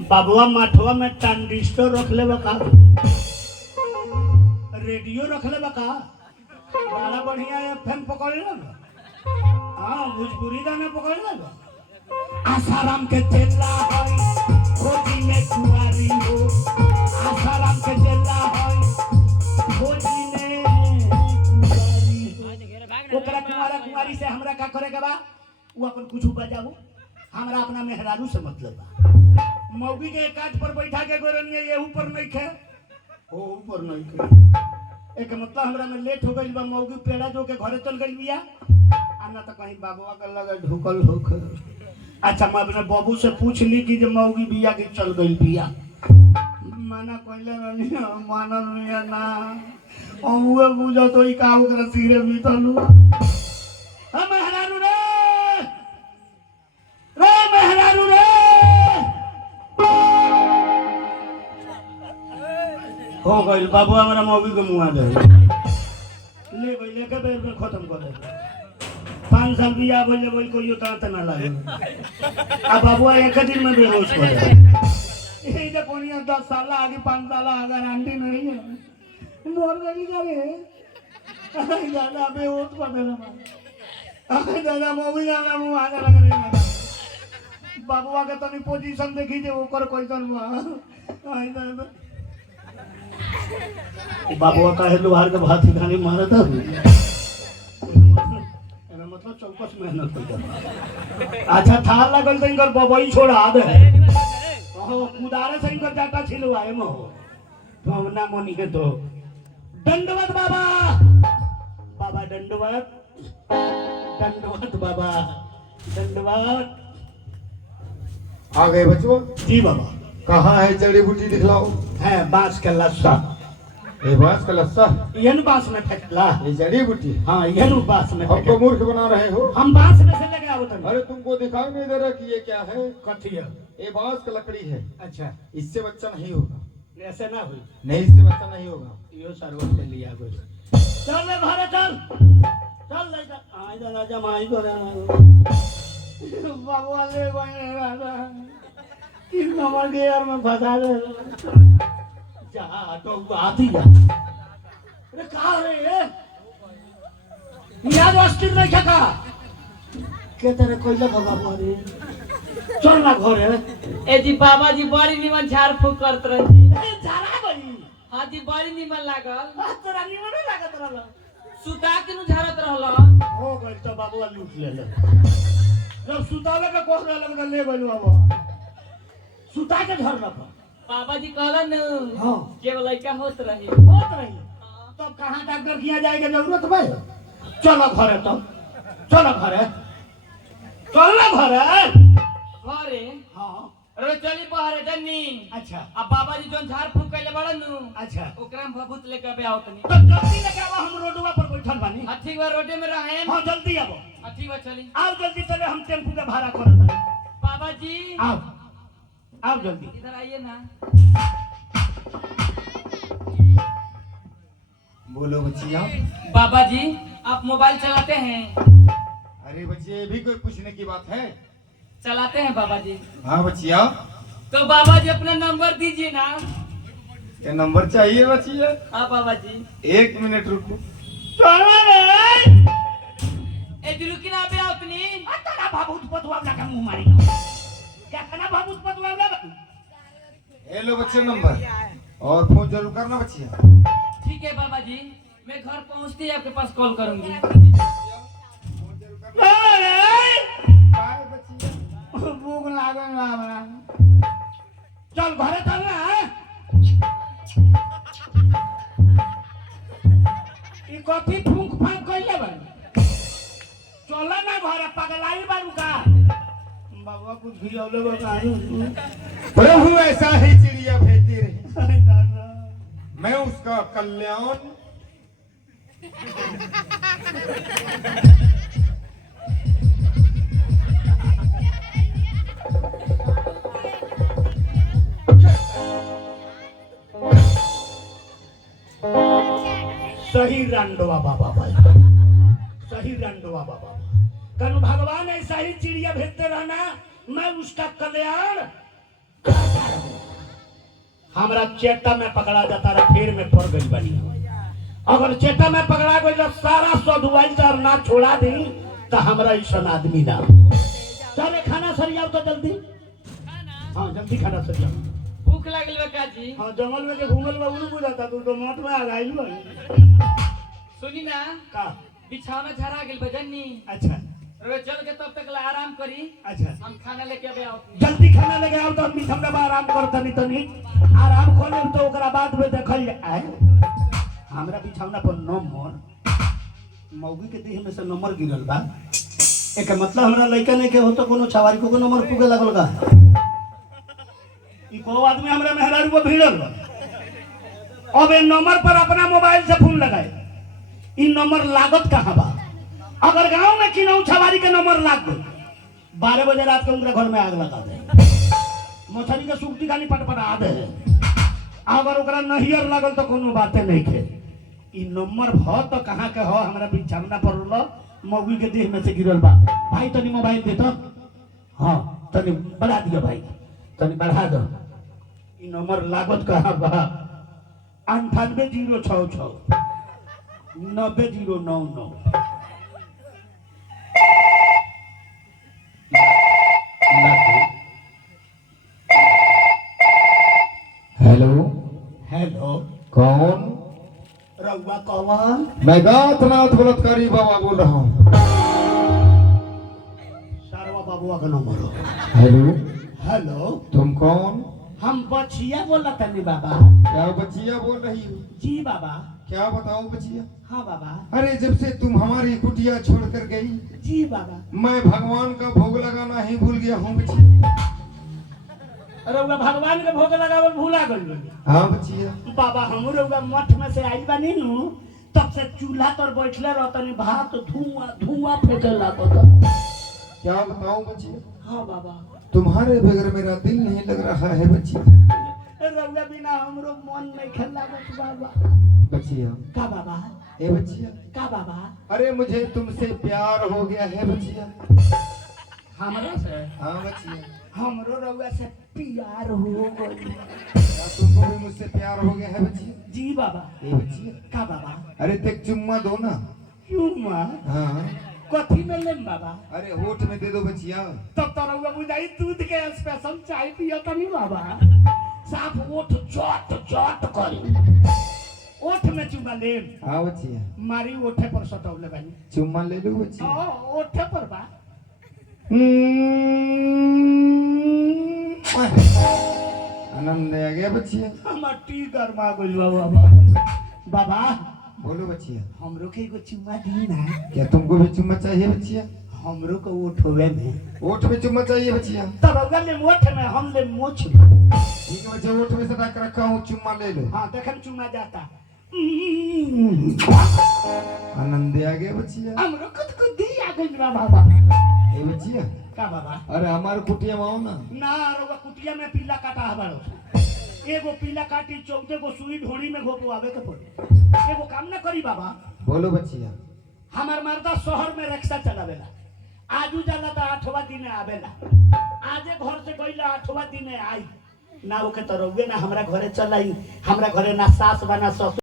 बाबुआ माठवा में ट्रांजिस्टर रख ले का, रेडियो रख ले का, बड़ा बढ़िया एफएम पकड़ ले। हाँ भोजपुरी गाना पकड़ ले। आसाराम के चेला है खोजी में कुआरी हो, आसाराम के चेला है खोजी में कुआरी हो। ओकरा कुमारा कुमारी से हमरा का करे के बा? वो अपन कुछ बजाओ, हमरा अपना मेहरारू से मतलब बा। मौगी के काट पर बैठा के गोरनिया ये ऊपर नहीं खे, ओ ऊपर नहीं खे। एक मतलब हमरा में लेट हो गई बा, मौगी पेड़ा जो के घरे चल गई बिया, आना तो कहीं बाबुआ के लगे ढुकल होखे। अच्छा मैं अपने बाबू से पूछ ली कि जो मौगी बिया की चल गई बिया, माना कहले रहनी मानल बिया ना, ओए बुझो तो ई का ओकरा सिरे बीतलू। हम मेहरारू रे मेहरारू रे हो गई बाबू हमारा मौगी के मुआ दे ले गई, लेके बेर में खत्म कर दे। 5 साल बिया बोले बोल कोई उतना ना लागे। अब बाबू एक दिन में बेहोश हो जाए। ये जो कोनिया 10 साल आगे 5 साल आगे गारंटी नहीं है, मोर गई करे ज्यादा बेहोश कर देना। दादा मौगी गाना मुआ दे लगे बाबुआ के तनी पोजीशन देखी जे ओकर कैसन बा। बाबुआ काहे लोहार के भात खाने मारत है, मतलब चौकस मेहनत कर। अच्छा थाल लगल त इनकर बबई छोड़ा दे हो, कुदारे से इनकर जाटा छिलवाए मो तो ना मनी के तो। दंडवत बाबा, बाबा दंडवत, दंडवत बाबा दंडवत। आ गए बच्चों? जी बाबा। कहाँ है जड़ी बूटी दिखलाओ? है बांस का लस्सा। ये बांस का लस्सा? यह बांस में फेंकला। ये जड़ी बूटी? हाँ यह बांस में। हमको मूर्ख बना रहे हो? हम बांस में से लेके आओ। अरे तुमको दिखाई नहीं दे रहा कि ये क्या है? कथी है? ये बांस का लकड़ी है। अच्छा इससे बच्चा नहीं होगा। ऐसे ना हुई? नहीं इससे बच्चा नहीं होगा। यो सरवर के लिया गो। चल ले घरे चल, चल ले जा। आई दादा जमाई करे बाबू ले गए दादा, किस नंबर के यार में फंसा दे। जा तो आती जा। अरे कहाँ है ये? याद अस्थिर नहीं क्या? के तेरे कोई लगा बाबू रे? चल ना घरे। ए जी बाबा जी बड़ी निमन झाड़ फूक करत रही। झाड़ा गई? हां जी बड़ी निमन लागल। तोरा निमन लागत रहल? सुता के नु झाड़त रहल। हो गई तो बाबू लूट ले ले। जब सुतावे के कोस लग ले गइल बाबू, सुता के धर रख। बाबा जी कहलन हां के लड़का होत रही। तब कहां डॉक्टर किया जाएगा जरूरत भाई? चलो घरे, तो चलो घरे, चलो घरे। घरे? हां रे चली बाहर जन्नी। अच्छा अब बाबा जी जोन झाड़ फूक कइले बड़न नु। अच्छा ओकरा में भभूत लेके बे आवतनी। तो जल्दी लेके आओ, हम रोडवा पर बैठल बानी। ठीक बा रोडे में रहे। हां जल्दी आओ। ठीक बा चली। आओ जल्दी, चले हम टेम्पू का भाड़ा करत हनी। बाबा जी आओ आओ जल्दी। इधर आइए ना। बोलो बच्चिया। बाबा जी आप मोबाइल चलाते हैं? अरे बच्चे ये भी कोई पूछने की बात है? चलाते हैं बाबा जी। हाँ बच्चिया। तो बाबा जी अपना नंबर दीजिए ना। ये नंबर चाहिए बच्चिया? हाँ बाबा जी। 1 मिनट रुको। चलो रे ए दिरुकी ना बे अपनी। तेरा बाबू पतवा लगा मुंह मारी। क्या खाना बाबू पतवा लगा? ये लो बच्चे नंबर, और फोन जरूर करना बच्चिया। ठीक है बाबा जी, मैं घर पहुंचते ही आपके पास कॉल करूंगी। भूख लागल हमरा। चल घरे चल ना। ई कथी फूंक फांक कइले बा? चल ना घरे, पगलाई बारू का? बाबा कुछ खिलौले बा का? प्रभु ऐसा ही चिड़िया भेजती रही, मैं उसका कल्याण। सही रंडवा बाबा भाई, सही रंडवा बाबा। कनु भगवान ऐसा ही चिड़िया भेजते रहना, मैं उसका कल्याण हमरा चेटा में पकड़ा जाता रहा, फिर में पड़ गई बनी। अगर चेटा में पकड़ा गई तो सारा सधुआई सर ना छोड़ा दी तो हमरा ऐसा आदमी ना। चले खाना सरियाओ तो जल्दी। हाँ जल्दी खाना सरियाओ। भूख लागल बा काजी। हाँ जंगल में के घूमल बा उनु बुझाता, तू तो मौत में आ गइल बा। सुनी ना का बिछौना झरा गेल बजनी। अच्छा रे चल के तब तक ला आराम करी। अच्छा हम खाना लेके आबे आओ। जल्दी खाना लेके आओ तो हम हमरा बा आराम कर तनी तनी आराम खोले तो ओकरा बाद में देखल जाए। हमरा बिछौना पर नंबर मौगी के देह में से नंबर गिरल बा। एक मतलब हमरा लइका नहीं के हो तो कोनो छवारी को नंबर पुगे लागल का। ई को आदमी हमरा मेहरारू को भिड़ल बा। अब ए नंबर पर अपना मोबाइल से फोन लगाए। ई नंबर लागत कहां बा? अगर गांव में किनौ छवारी के नंबर लाग गई 12 बजे रात के उनके घर में आग लगा दे, मछली के सुक्ति खाली पटपटा दे। अगर ओकरा नहियर लगल तो कोनो बाते नहीं खे। ई नंबर भ तो कहां के हो? हमरा बिछौना पर ल मौगी के देह में से गिरल बा। भाई तनी मोबाइल दे तो। हां तनी बढ़ा दियो भाई, तनी बढ़ा दो। ई नंबर लागत कहां बा? 9806 90099। हेलो हेलो कौन? रउआ कौन? मैं गातनाथ बलात्कारी बाबा बोल रहा हूँ। सारवा बाबुआ का नंबर हो। हेलो हेलो तुम कौन? हम बचिया बोला तनी बाबा। क्या बचिया बोल रही हो? जी बाबा। क्या बताऊं बचिया? हाँ बाबा। अरे जब से तुम हमारी कुटिया छोड़कर गई जी बाबा। मैं भगवान का भोग लगाना ही भूल गया हूँ बचिया। रउआ भगवान के भोग लगावल भूला गइल। हाँ बचिया। बाबा हम रउआ मठ में से आइल बानी नु, तब से चूल्हा पर बैठले रहतनी, भात धुआं धुआं फेंके लागत। क्या बताऊं बचिया? हाँ बाबा। तुम्हारे बगैर मेरा दिल नहीं लग रहा है बचिया। रउआ बिना हमरो मन नहीं खेल लागत बाबा। बचिया। का बाबा? ए बचिया। का बाबा? अरे मुझे तुमसे प्यार हो गया है बचिया। हमरा से? हाँ बचिया। हमरो रउआ से प्यार हो गइल। क्या तुमको भी मुझसे प्यार हो गया है बचिया? जी बाबा। ए बचिया। का बाबा? अरे तेक चुम्मा दो ना। चुम्मा? हाँ। कथी में लेम बाबा? अरे होठ में दे दो बचिया। तब तो रउआ बुझाई दूध के स्पेशल चाय पियो तनी बाबा। साफ ओठ चट चट करी। ओठ में चुम्मा लेम। हाँ बचिया। मारी ओठे पर सटौले बानी। चुम्मा ले लो बचिया। ओठे पर बा। आनंद आ गया बचिया। हमर टी गरमा गइल बाबा। बाबा बोलो बचिया। हमरो के एगो चुम्मा दी ना। क्या तुमको भी चुम्मा चाहिए बचिया? हमरो को ओठवे में। ओठ में चुम्मा चाहिए बचिया? तब रउआ ले ओठ में, हम ले मोछ में। ठीक है बच्चा, ओठ में सटा कर रखा हूँ, चुम्मा ले लो। हाँ देखन चुम्मा जाता। आनंद आ गया बचिया। हमरो को दी आ गइल बा बाबा। ए बचिया। का बाबा? अरे हमारे कुटिया में आओ ना। ना रउआ कुटिया में पीला काटा हबारो। एगो पीला काटी 14 गो सुई ढोड़ी में घोपवावे के पड़े। एगो काम ना करी बाबा। बोलो बचिया। हमार मर्दा शहर में रिक्शा चलावेला। आजू जाला तो 8वां दिन आवेला। आजे घर से गइला 8वां दिन आई ना। ओके तो रउए ना हमरा घरे चलाई। हमरा घरे ना सास बना ससुर